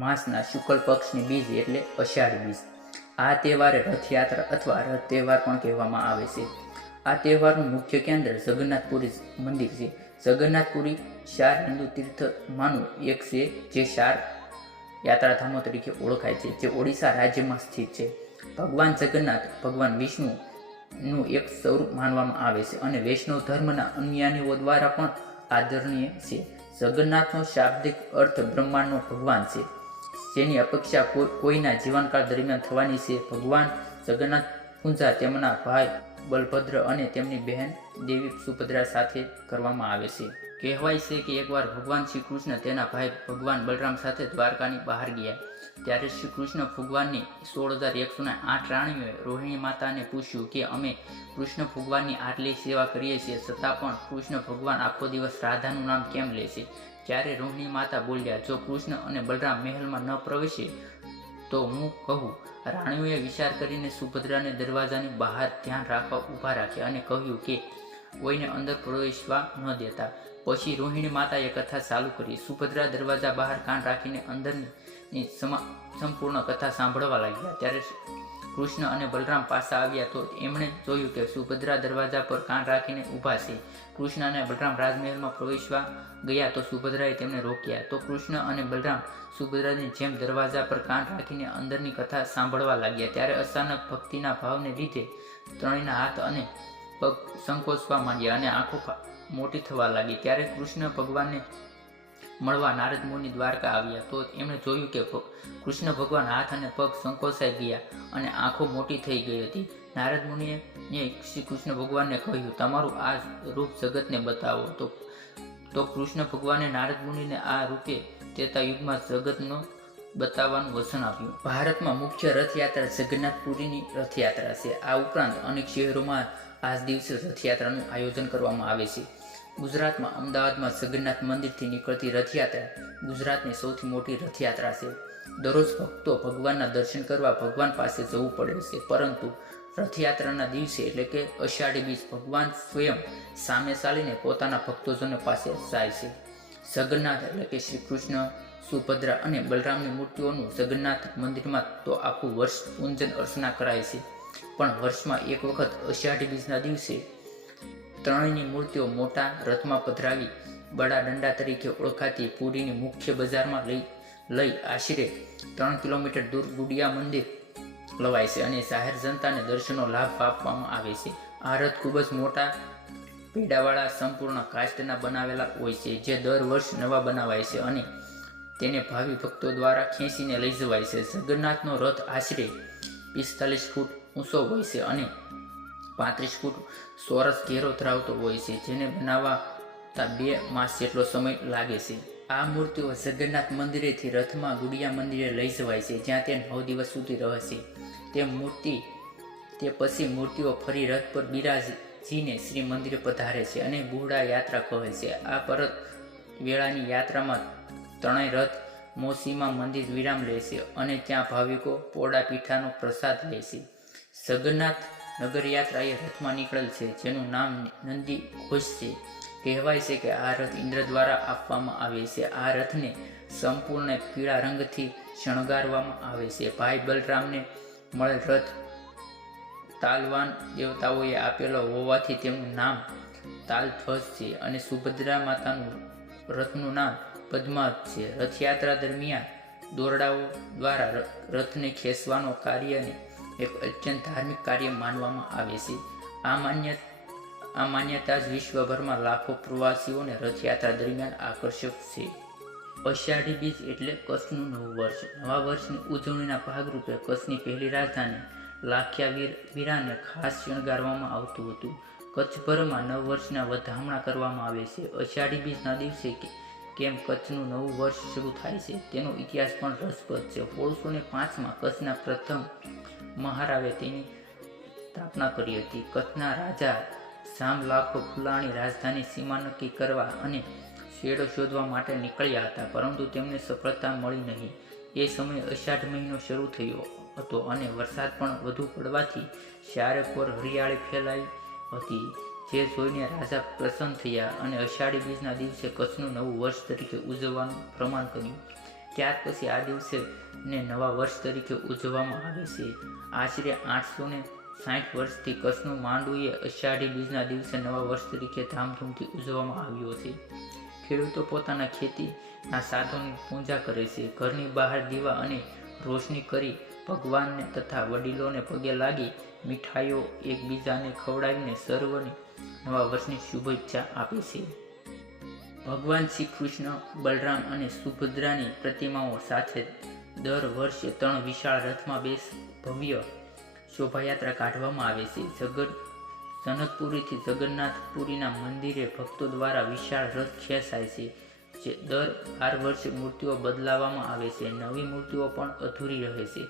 માસના શુક્લ પક્ષની બીજ એટલે અષાઢ બીજ. આ તહેવારે રથયાત્રા અથવા રથ તહેવાર પણ કહેવામાં આવે છે. આ તહેવારનું મુખ્ય કેન્દ્ર જગન્નાથપુરી મંદિર છે. જગન્નાથપુરી 4 હિન્દુ તીર્થમાંનું એક છે જે 4 યાત્રાધામો તરીકે ઓળખાય છે, જે ઓડિશા રાજ્યમાં સ્થિત છે. ભગવાન જગન્નાથ ભગવાન વિષ્ણુનું એક સ્વરૂપ માનવામાં આવે છે અને વૈષ્ણવ ધર્મના અનુયાયીઓ દ્વારા પણ આદરણીય છે. જગન્નાથનો શાબ્દિક અર્થ બ્રહ્માંડનો ભગવાન છે, જેની અપેક્ષા કોઈના જીવનકાળ દરમિયાન થવાની છે. ભગવાન જગન્નાથ પૂજા તેમના ભાઈ બલભદ્ર અને તેમની બહેન દેવી સુભદ્રા સાથે કરવામાં આવે છે. કહેવાય છે કે એકવાર ભગવાન શ્રી કૃષ્ણ તેના ભાઈ ભગવાન બલરામ સાથે દ્વારકાની બહાર ગયા, ત્યારે શ્રી કૃષ્ણ ભગવાનની 16,108 રાણીઓએ રોહિણી માતાને પૂછ્યું કે અમે કૃષ્ણ ભગવાનની આટલી સેવા કરીએ છીએ, છતાં પણ કૃષ્ણ ભગવાન આખો દિવસ રાધાનું નામ કેમ લે છે? ત્યારે રોહિણી માતા બોલ્યા, જો કૃષ્ણ અને બલરામ મહેલમાં ન પ્રવેશે તો હું કહું. રાણીઓએ વિચાર કરીને સુભદ્રાને દરવાજાની બહાર ધ્યાન રાખવા ઊભા રાખ્યા અને કહ્યું કે કોઈને અંદર પ્રવેશવા ન દેતા. પછી રોહિણી માતાએ કથા ચાલુ કરી. સુભદ્રા દરવાજા બહાર કાન રાખીને અંદરની સંપૂર્ણ કથા સાંભળવા લાગ્યા. ત્યારે કૃષ્ણ અને બલરામ પાછા આવ્યા તો એમણે જોયું કે સુભદ્રા દરવાજા પર કાન રાખીને ઊભા છે. કૃષ્ણ અને બલરામ રાજમહેલમાં પ્રવેશવા ગયા તો સુભદ્રાએ તેમને રોક્યા. તો કૃષ્ણ અને બલરામ સુભદ્રાની જેમ દરવાજા પર કાન રાખીને અંદરની કથા સાંભળવા લાગ્યા. ત્યારે અચાનક ભક્તિના ભાવને લીધે ત્રણેયના હાથ અને પગ સંકોચવા માંડ્યા અને આંખો મોટી થવા લાગી. ત્યારે કૃષ્ણ ભગવાનને મળવા નારદ મુનિ દ્વારકા આવ્યા તો એમણે જોયું કે કૃષ્ણ ભગવાન હાથ અને પગ સંકોચાઈ ગયા અને આંખો મોટી થઈ ગઈ હતી. નારદ મુનિએ શ્રી કૃષ્ણ ભગવાનને કહ્યું, તમારું આ રૂપ જગતને બતાવો. તો કૃષ્ણ ભગવાને નારદ મુનિને આ રૂપે ત્રેતા યુગમાં જગતનો બતાવવાનું વચન આપ્યું. ભારતમાં મુખ્ય રથયાત્રા જગન્નાથપુરીની રથયાત્રા છે. આ ઉપરાંત અનેક શહેરોમાં આ દિવસે રથયાત્રાનું આયોજન કરવામાં આવે છે. ગુજરાતમાં અમદાવાદમાં જગન્નાથ મંદિરથી નીકળતી રથયાત્રા ગુજરાતની સૌથી મોટી રથયાત્રા છે. દરરોજ ભક્તો ભગવાનના દર્શન કરવા ભગવાન પાસે જવું પડે છે, પરંતુ રથયાત્રાના દિવસે એટલે કે અષાઢી બીજ ભગવાન સ્વયં સામે ચાલીને પોતાના ભક્તોજનો પાસે જાય છે. જગન્નાથ એટલે કે શ્રી કૃષ્ણ, સુભદ્રા અને બલરામની મૂર્તિઓનું જગન્નાથ મંદિરમાં તો આખું વર્ષ પૂજન અર્ચના કરાય છે, પણ વર્ષમાં એક વખત અષાઢી બીજના દિવસે ત્રણેયની મૂર્તિઓ મોટા રથમાં પધરાવી બડા દંડા તરીકે ઓળખાતી પુરીની મુખ્ય બજારમાં લઈ આશરે 3 કિલોમીટર દૂર ગુડિયા મંદિર લવાય છે અને જાહેર જનતાને દર્શનનો લાભ આપવામાં આવે છે. આ રથ ખૂબ જ મોટા પેડાવાળા સંપૂર્ણ કાષ્ટના બનાવેલા હોય છે, જે દર વર્ષ નવા બનાવાય છે અને તેને ભાવિ ભક્તો દ્વારા ખેંચીને લઈ જવાય છે. જગન્નાથનો રથ આશરે 45 ફૂટ ઊંચો હોય છે અને 35 ફૂટ ચોરસ ઘેરો ધરાવતો હોય છે, જેને બનાવતા 2 માસ જેટલો સમય લાગે છે. આ મૂર્તિઓ જગન્નાથ મંદિરેથી રથમાં ગુડિયા મંદિરે લઈ જવાય છે, જ્યાં તે 9 દિવસ સુધી રહે છે. તે પછી મૂર્તિઓ ફરી રથ પર બિરાજીને શ્રી મંદિરે પધારે છે અને બુહડા યાત્રા કહે છે. આ પરત વેળાની યાત્રામાં ત્રણેય રથ મોસીમાં મંદિર વિરામ લે છે અને ત્યાં ભાવિકો પોડા પીઠાનો પ્રસાદ લે છે. જગન્નાથ નગરયાત્રા એ રથમાં નીકળેલ છે, જેનું નામ નંદી ઘોષ છે. કહેવાય છે કે આ રથ ઇન્દ્ર દ્વારા આપવામાં આવે છે. આ રથને સંપૂર્ણ પીળા રંગથી શણગારવામાં આવે છે. ભાઈ બલરામને મળેલ રથ તાલવાન દેવતાઓએ આપેલો હોવાથી તેમનું નામ તાલધ્વજ છે અને સુભદ્રા માતાનું રથનું નામ પદ્માવત છે. રથયાત્રા દરમિયાન દોરડાઓ દ્વારા રથને ખેંચવાનો કાર્યને એક અત્યંત ધાર્મિક કાર્ય માનવામાં આવે છે. આ માન્યતા જ વિશ્વભરમાં લાખો પ્રવાસીઓને રથયાત્રા દરમિયાન આકર્ષક છે. અષાઢી બીજ એટલે કચ્છનું નવું વર્ષ. નવા વર્ષની ઉજવણીના ભાગરૂપે કચ્છની પહેલી રાજધાની લાખિયાવીરાને ખાસ શણગારવામાં આવતું હતું. કચ્છભરમાં નવ વર્ષના વધામણા કરવામાં આવે છે. અષાઢી બીજના દિવસે કેમ કચ્છનું નવું વર્ષ શરૂ થાય છે તેનો ઇતિહાસ પણ રસપ્રદ છે. 1605માં કચ્છના પ્રથમ મહારાવે તેની સ્થાપના કરી હતી. કચ્છના રાજા જામલાખો ફુલાણી રાજધાની સીમા નક્કી કરવા અને શેડો શોધવા માટે નીકળ્યા હતા, પરંતુ તેમને સફળતા મળી નહીં. એ સમયે અષાઢ મહિનો શરૂ થયો હતો અને વરસાદ પણ વધુ પડવાથી ચારે કોર હરિયાળી ફેલાઈ હતી, જે જોઈને રાજા પ્રસન્ન થયા અને અષાઢી બીજના દિવસે કચ્છનું નવું વર્ષ તરીકે ઉજવવાનું પ્રમાણ કર્યું. ત્યાર પછી આ દિવસને નવા વર્ષ તરીકે ઉજવવામાં આવે છે. આશરે 860 વર્ષથી કચ્છનું માંડવું એ અષાઢી બીજના દિવસે નવા વર્ષ તરીકે ધામધૂમથી ઉજવવામાં આવ્યો છે. ખેડૂતો પોતાના ખેતીના સાધનોની પૂજા કરે છે. ઘરની બહાર દીવા અને રોશની કરી ભગવાનને તથા વડીલોને પગે લાગી મીઠાઈઓ એકબીજાને ખવડાવીને સર્વને નવા વર્ષની શુભેચ્છા આપે છે. ભગવાન શ્રી કૃષ્ણ, બલરામ અને સુભદ્રાની પ્રતિમાઓ સાથે દર વર્ષે 3 વિશાળ રથમાં ભવ્ય શોભાયાત્રા કાઢવામાં આવે છે. જનકપુરીથી જગન્નાથપુરીના મંદિરે ભક્તો દ્વારા વિશાળ રથ ખેંચાય છે. જે દર 12 વર્ષે મૂર્તિઓ બદલાવવામાં આવે છે. નવી મૂર્તિઓ પણ અધૂરી રહે છે.